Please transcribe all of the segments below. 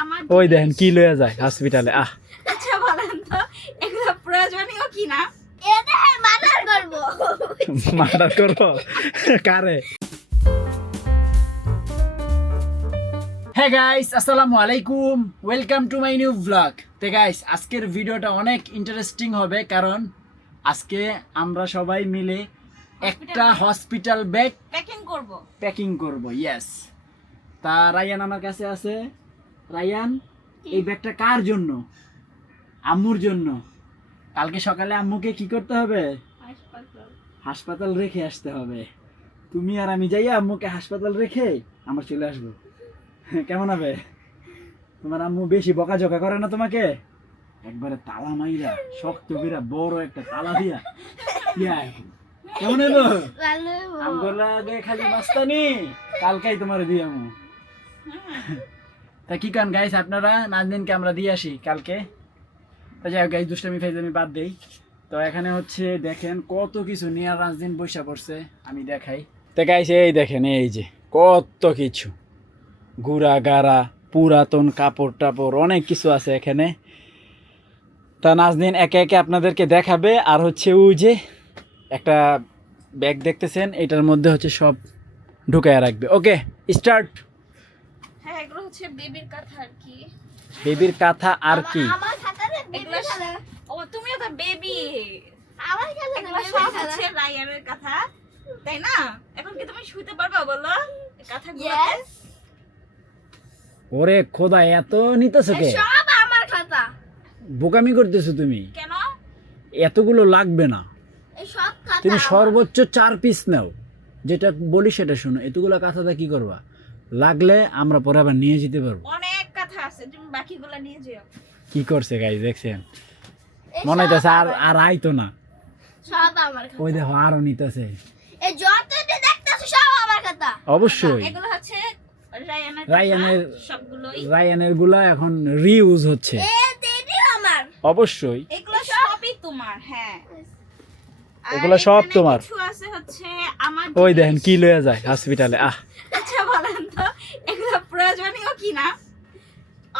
আমার ওই দেখেন কি লয়ে যায় হসপিটালে। আচ্ছা বলেন তো এগুলো প্রয়োজনীয় কি না? এটা মার্ডার করব। মার্ডার করবো কারে? হ্যাঁ গাইস, আসসালামু আলাইকুম, welcome to my new blog. তো গাইস, আজকের ভিডিওটা অনেক ইন্টারেস্টিং হবে, কারণ আজকে আমরা সবাই মিলে একটা হসপিটাল ব্যাগ প্যাকিং করব। ইয়েস। তা রায়ান আমার কাছে আছে। রায়ান, এই ব্যাগটা কার জন্য? আম্মুর জন্য। কালকে সকালে আম্মুকে কি করতে হবে? হাসপাতাল রেখে আসতে হবে। তুমি আর আমি যাইয়া আম্মুকে হাসপাতাল রেখে আমরা চলে আসবো। কেমন হবে? তোমার আম্মু বেশি বকাঝকা করে না তোমাকে? একবারে তালা মাইরা শক্ত বিরা বড় একটা তালা দিয়া কেমন হলো? আমগোলা আগে খালি মাস্তানি, কালকেই তোমার দিয়ে আম্মু। তা কি কান গাইস, আপনারা নাজদিনকে আমরা দিয়ে আসি কালকে। তা যাই হোক গাইস, দুষ্টামি ফাইজলামি বাদ দেই। তো এখানে হচ্ছে দেখেন কত কিছু নিয়ে নাজদিন বৈশা পড়ছে, আমি দেখাই। তো গাইস এই দেখেন, এই যে কত কিছু গুড়া গাড়া পুরাতন কাপড় টাপড় অনেক কিছু আছে এখানে। তা নাজদিন একে একে আপনাদেরকে দেখাবে। আর হচ্ছে ওই যে একটা ব্যাগ দেখতেছেন, এটার মধ্যে হচ্ছে সব ঢুকায় রাখবে। ওকে, স্টার্ট। হ্যাঁ, এগুলো হচ্ছে বেবির কাঁথা আর কি। বেবির কাঁথা আর কি? আমার খাতারে এগুলো ও তুমিও তো বেবি। আমার খাতারে এগুলো সব হচ্ছে রায়ানের কাঁথা, তাই না? এখন কি তুমি শুতে পারবা বলো কাঁথাগুলোতে? ওরে খোদা, এত নিতেছো কে? সব আমার খাতা। বোকামি করতেছো তুমি। কেন? এতগুলো লাগবে না, এই সব খাতা তুমি সর্বোচ্চ 4 পিস নাও। যেটা বলি সেটা শোনো। এতগুলো কাঁথাটা কি করবা? লাগলে আমরা পরে আবার নিয়ে যেতে পারবো। অনেক কাঁথা আছে, তুমি বাকিগুলো নিয়ে যেও। কি করছে গাইস দেখছেন? এই মনে সব হইতেছে আর আমার- আর আইতো না। সব আমার খাতা। ওই দেখো আরো নিতেছে। এই যতটা দেখতেছো সব আমার খাতা। অবশ্যই এগুলো হচ্ছে রায়ানের রায়ানের সবগুলোই। রায়ানের গুলা এখন রিইউজ হচ্ছে। এটাই আমার। অবশ্যই এগুলো সবই তোমার। হ্যাঁ, আর এগুলো সব এখানে তোমার। কিছু আছে হচ্ছে আমার ওই জিনিস। দেখেন কি লয়ে যায় হসপিটালে। আচ্ছা বলেন তো এগুলো প্রয়োজনীয় কি না?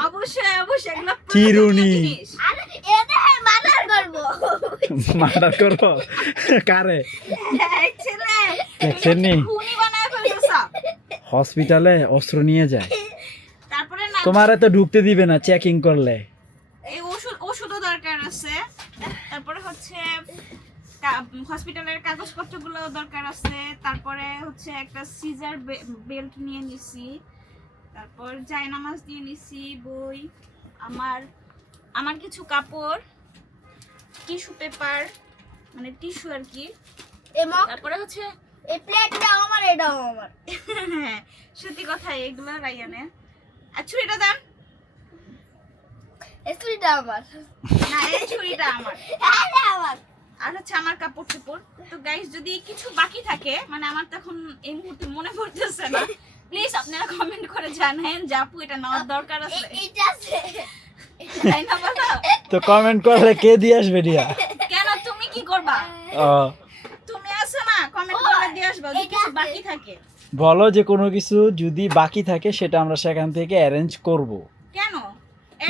অবশ্যই অবশ্যই এগুলো চিরুনি। প্রয়োজনীয় জিনিস। আর এটা মার্ডার করব। মার্ডার করবো কারে? এই ছেলে দেখছেন নি? খুনি বানায় ফেলতেছ। হসপিটালে অস্ত্র নিয়ে যায়। তারপরে না তোমার তো ঢুকতে দিবে না চেকিং করলে। এই ওষুধও দরকার আছে। তারপরে হচ্ছে হসপিটালের কাগজপত্রগুলো দরকার আছে। তারপরে হচ্ছে একটা সিজার বেল্ট নিয়ে নিছি। তারপর জায়নামাজ দিয়ে নিছি, বই, আমার কিছু কাপড়, টিস্যু পেপার, মানে টিস্যু আর কি। তারপরে হচ্ছে এই প্লেটটা আমার, এটাও আমার। হ্যাঁ, সত্যি কথা, এগুলো রায়ানের। আর ছুরিটা দেন। এই ছুরিটা আমার। না, এই ছুরিটা আমার। এটা আমার। আর হচ্ছে আমার কাপড় চোপড়। তো গাইস, যদি কিছু বাকি থাকে, মানে আমার তো এখন এই মুহূর্তে মনে পড়তেছে না, প্লিজ আপনারা কমেন্ট করে জানেন যে আপু এটা নেওয়ার দরকার আছে, এটা আছে। তাই না বলো? তো কমেন্ট করলে কে দিয়ে আসবে দিয়া? কেন, তুমি কি করবা? ও, তুমি আসো না, কমেন্ট করে দিয়ে আসবা যদি কিছু বাকি থাকে। বলো যে কোনো কিছু যদি বাকি থাকে সেটা আমরা সেখান থেকে অ্যারেঞ্জ করব। কেন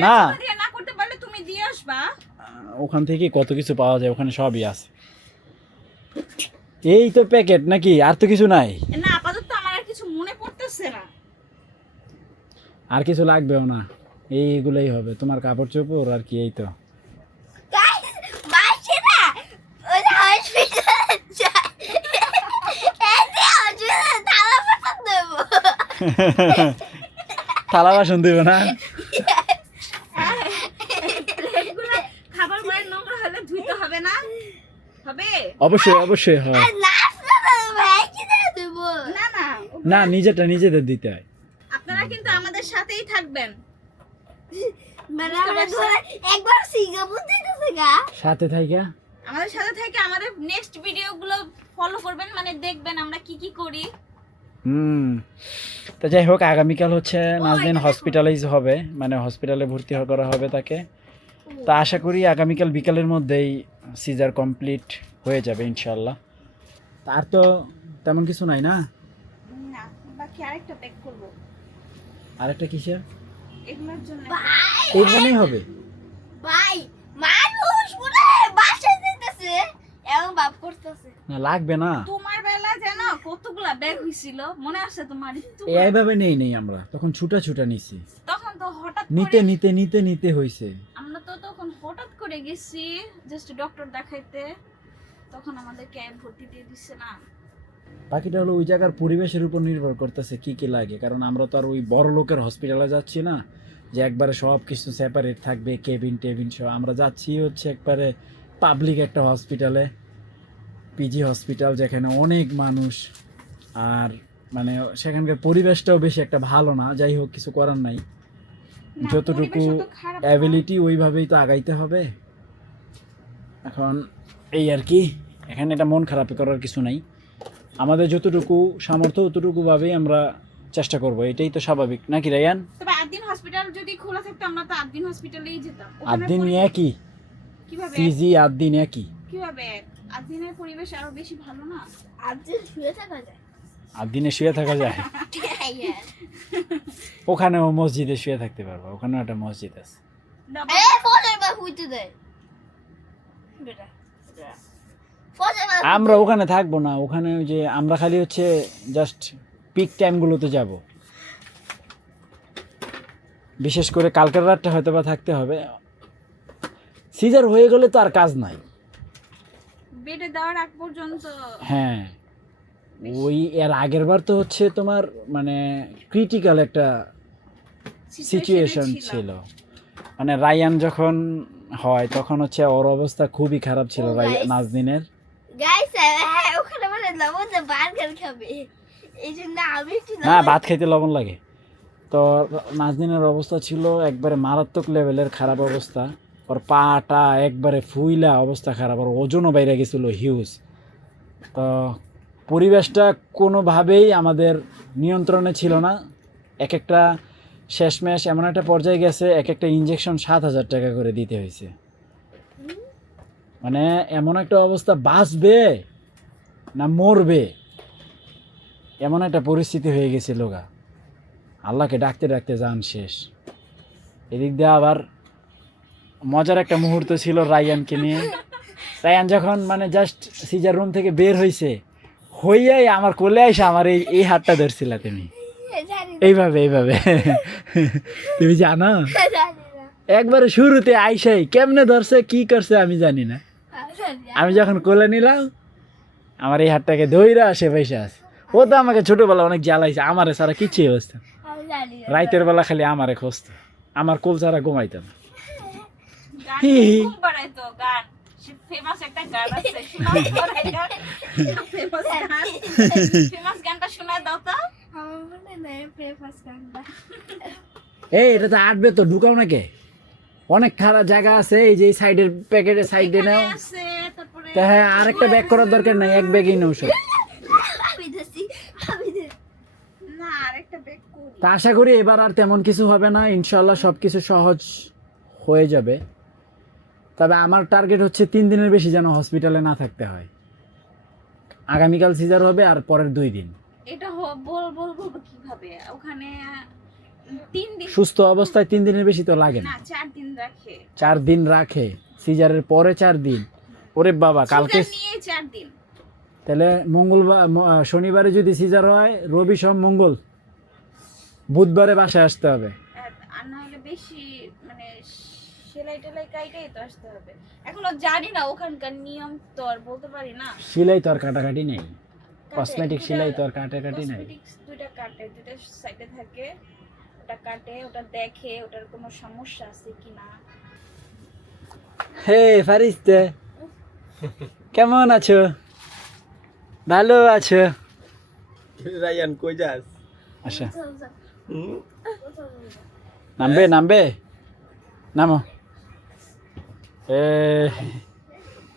না। এরকম দিয়ে না করতে পারলে তুমি দিয়ে আসবা। ওখান থেকে কত কিছু পাওয়া যায়, ওখানে সবই আছে। এই তো প্যাকেট নাকি? আর তো কিছু নাই? না, আপাতত আমার আর কিছু মনে পড়তেছে না। আর কিছু লাগবেও না, এইগুলাই হবে তোমার কাপড় চোপড় আর কি। এই তো গাইস, বাইরে না। ওই যে হসপিটালে যায়। এতে হসপিটালে তালা পাঠান দেব। থালা বাসন দিব না? প্লেটগুলো খাবারগুলো নোংরা হলে ধুইতে হবে না? হবে? অবশ্যই অবশ্যই হয়। আর নাস্তা দেব, ভাই কি দেব? না না, না, নিজেরটা নিজেদের দিতে হয়। আপনারা কিন্তু আমাদের সাথেই থাকবেন। মানে বুঝতে আমরা পারছো? ধরে একবার সিঙ্গাপুর দিতেছে গা। সাথে থাইকা আমাদের সাথে থেকে আমাদের নেক্সট ভিডিওগুলো ফলো করবেন, মানে দেখবেন আমরা কি কি করি। তো যাই হোক, আগামীকাল হচ্ছে নাজদিন হসপিটালাইজ হবে, মানে হসপিটালে ভর্তি করা হবে তাকে। তা আশা করি আগামীকাল বিকালের মধ্যেই সিজার কমপ্লিট হয়ে যাবে ইনশাল্লাহ। তার তো তেমন কিছু নাই না? না, বাকি আরেকটা প্যাক করব। আরেকটা কিসের? এগুলোর জন্য ভাই এখানেই হবে। ভাই মানুষ মনে হয় বাসায় যেতেছে এমন ভাব করতেছে। না লাগবে না, তোমার বেলা যেন কতগুলা ব্যাগ হইছিল মনে আছে তোমার? এইভাবে নেই আমরা তখন ছুটা ছুটা নিছি, তখন তো হঠাৎ নিতে করে নিতে নিতে নিতে হইছে। আমরা তো তখন হঠাৎ করে গেছি জাস্ট ডক্টর দেখাইতে, তখন আমাদের ক্যাব ভর্তি দিয়ে দিচ্ছে না। বাকিটা হলো ওই জায়গার পরিবেশের উপর নির্ভর করতেছে কি কি লাগে, কারণ আমরা তো আর ওই বড় লোকের হসপিটালে যাচ্ছি না যে একবারে সব কিছু সেপারেট থাকবে, কেবিন টেবিন সহ। আমরা যাচ্ছি হচ্ছে একবারে পাবলিক একটা হসপিটালে, পিজি হসপিটাল, যেখানে অনেক মানুষ, আর মানে সেখানকার পরিবেশটাও বেশি একটা ভালো না। যাই হোক, কিছু করার নাই, না, যতটুকু পরিবেশও তো খারাপ না। অ্যাবিলিটি ওইভাবেই তো আগাইতে হবে। এখন এই আর কি, এখানে এটা মন খারাপ করার কিছু নাই, আমাদের যতটুকু সামর্থ্য ততটুকুভাবেই আমরা চেষ্টা করব, এটাই তো স্বাভাবিক নাকি রায়ান? তবে আদিন হসপিটাল যদি খোলা থাকতো আমরা তো আদিন হসপিটালেই যেতাম। ওখানের আদিন একই, কিভাবে পিজি আদিন একই। কিভাবে আদিনের পরিবেশ আরো বেশি ভালো না? আর যে শুয়ে থাকা যায় আদিনে শুয়ে থাকা যায়, ওখানেও মসজিদে শুয়ে থাকতে পারবো, ওখানেও একটা মসজিদ আছে। এ ফোনের বা হইতে দেয় বেটা ফোনের বা আমরা ওখানে থাকবো না, ওখানে ওই যে আমরা খালি হচ্ছে জাস্ট পিক টাইমগুলোতে যাব, বিশেষ করে কালকের রাতটা হয়তো বা থাকতে হবে। সিজার হয়ে গেলে তো আর কাজ নাই। বেডে দেওয়ার আগ পর্যন্ত হ্যাঁ, ওই এর আগের বার তো হচ্ছে তোমার মানে ক্রিটিক্যাল একটা সিচুয়েশন ছিল, মানে রায়ান যখন হয় তখন হচ্ছে ওর অবস্থা খুবই খারাপ ছিল, Oh, guys. নাজদিনের। গাইস হ্যাঁ ওখানে মানে লবণ দিয়ে বার্গার খাবে এই জন্য আমি একটু না, ভাত খাইতে লবণ লাগে। তো নাজদিনের অবস্থা ছিল একবারে মারাত্মক লেভেলের খারাপ অবস্থা, ওর পাটা একবারে ফুইলা অবস্থা খারাপ, ওর ওজনও বাইরে গেছিল হিউজ। তো পরিবেশটা কোনোভাবেই আমাদের নিয়ন্ত্রণে ছিল না। এক একটা শেষমেশ এমন একটা পর্যায়ে গেছে, এক একটা ইঞ্জেকশন 7,000 টাকা করে দিতে হয়েছে। মানে এমন একটা অবস্থা, বাঁচবে না মরবে এমন একটা পরিস্থিতি হয়ে গেছিল গা। আল্লাহকে ডাকতে ডাকতে যান শেষ। এদিক দিয়ে আবার মজার একটা মুহূর্ত ছিল রায়ানকে নিয়ে। রায়ান যখন মানে জাস্ট সিজার রুম থেকে বের হয়েছে, হইয়াই আমার কোলে আইসা আমার এই হাতটা ধরছিলা তুমি, জানি এইভাবে এইভাবে তুমি জানো? জানি না একবারে শুরুতে আইসাই কেমনে ধরছে কি করছে আমি জানি না। জানি আমি যখন কোলে নিলাম আমার এই হাতটাকে ধইরা আসে পয়সা আছে। ও তো আমাকে ছোটবেলা অনেক জ্বালাইছে, আমারে ছাড়া কিচ্ছুই অবস্থা। আমি জানি না রাইতের বেলা খালি আমারে খুঁজতো, আমার কোল ছাড়া ঘুমাইতো না। গান হি হি। খুব বাড়াইতো গান, ফেমাস একটা গান আছে ফেমাস গানটা শোনায় দাও তো। আমার মনে নেই ব্রেকফাস্ট গানটা এই এটা তো আটবে তো, ঢুকাও নাকি? অনেক খারাপ জায়গা আছে, এই যে এই সাইডের প্যাকেটের সাইডে নাও। এখানে আছে, তারপরে তা হ্যাঁ, আরেকটা ব্যাগ করার দরকার নাই, এক ব্যাগই নাও সব। আমি দেখছি আমি না আরেকটা ব্যাগ করি। তা আশা করি এবার আর তেমন কিছু হবে না, ইনশাল্লাহ সব কিছু সহজ হয়ে যাবে। তবে আমার টার্গেট হচ্ছে 3 দিনের বেশি যেন হসপিটালে না থাকতে হয়। আগামীকাল সিজার হবে আর পরের 2 দিন এটা বলবো কিভাবে ওখানে 3 দিন সুস্থ অবস্থায় 3 দিনের বেশি তো লাগে না। না 4 দিন রাখে। 4 দিন রাখে, সিজারের পরে 4 দিন। ওরে বাবা, কালকে সিজার নিয়ে 4 দিন। তাহলে মঙ্গলবার শনিবারে যদি সিজার হয়, রবি সোম মঙ্গল, বুধবারে বাসায় আসতে হবে। আর না হলে বেশি মানে সেলাই টেলাই কাইটাই তো আসতে হবে। এখনো জানি না ওখানকার নিয়ম তো আর বলতে পারি না। সেলাই তো আর কাটাকাটি নেই, কাটে, কসমেটিক দুটা সেলাই তো আর কাটাকাটি নেই। cosmetics দুইটা কাটে, দুইটা সাইডে থাকে, ওটা কাটে, ওটা দেখে ওটার কোনো সমস্যা আছে কিনা। হে ফারিস্তে, কেমন আছো? ভালো আছো? রায়ান কই যাস? আচ্ছা, হুম? নামবে নামবে, নামো। এ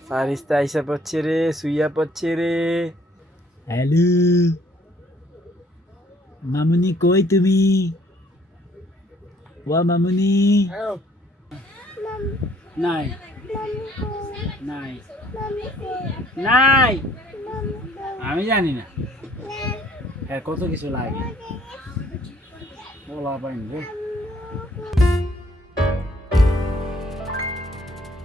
ফারিস্তা আইসা পড়ছে রে, শুইয়া পড়ছে রে। হ্যালো মামুনি, কই তুমি? ওয়া মামুনি। নাই নাই নাই, আমি জানি না কত কিছু লাগে বলা পাইনি রে।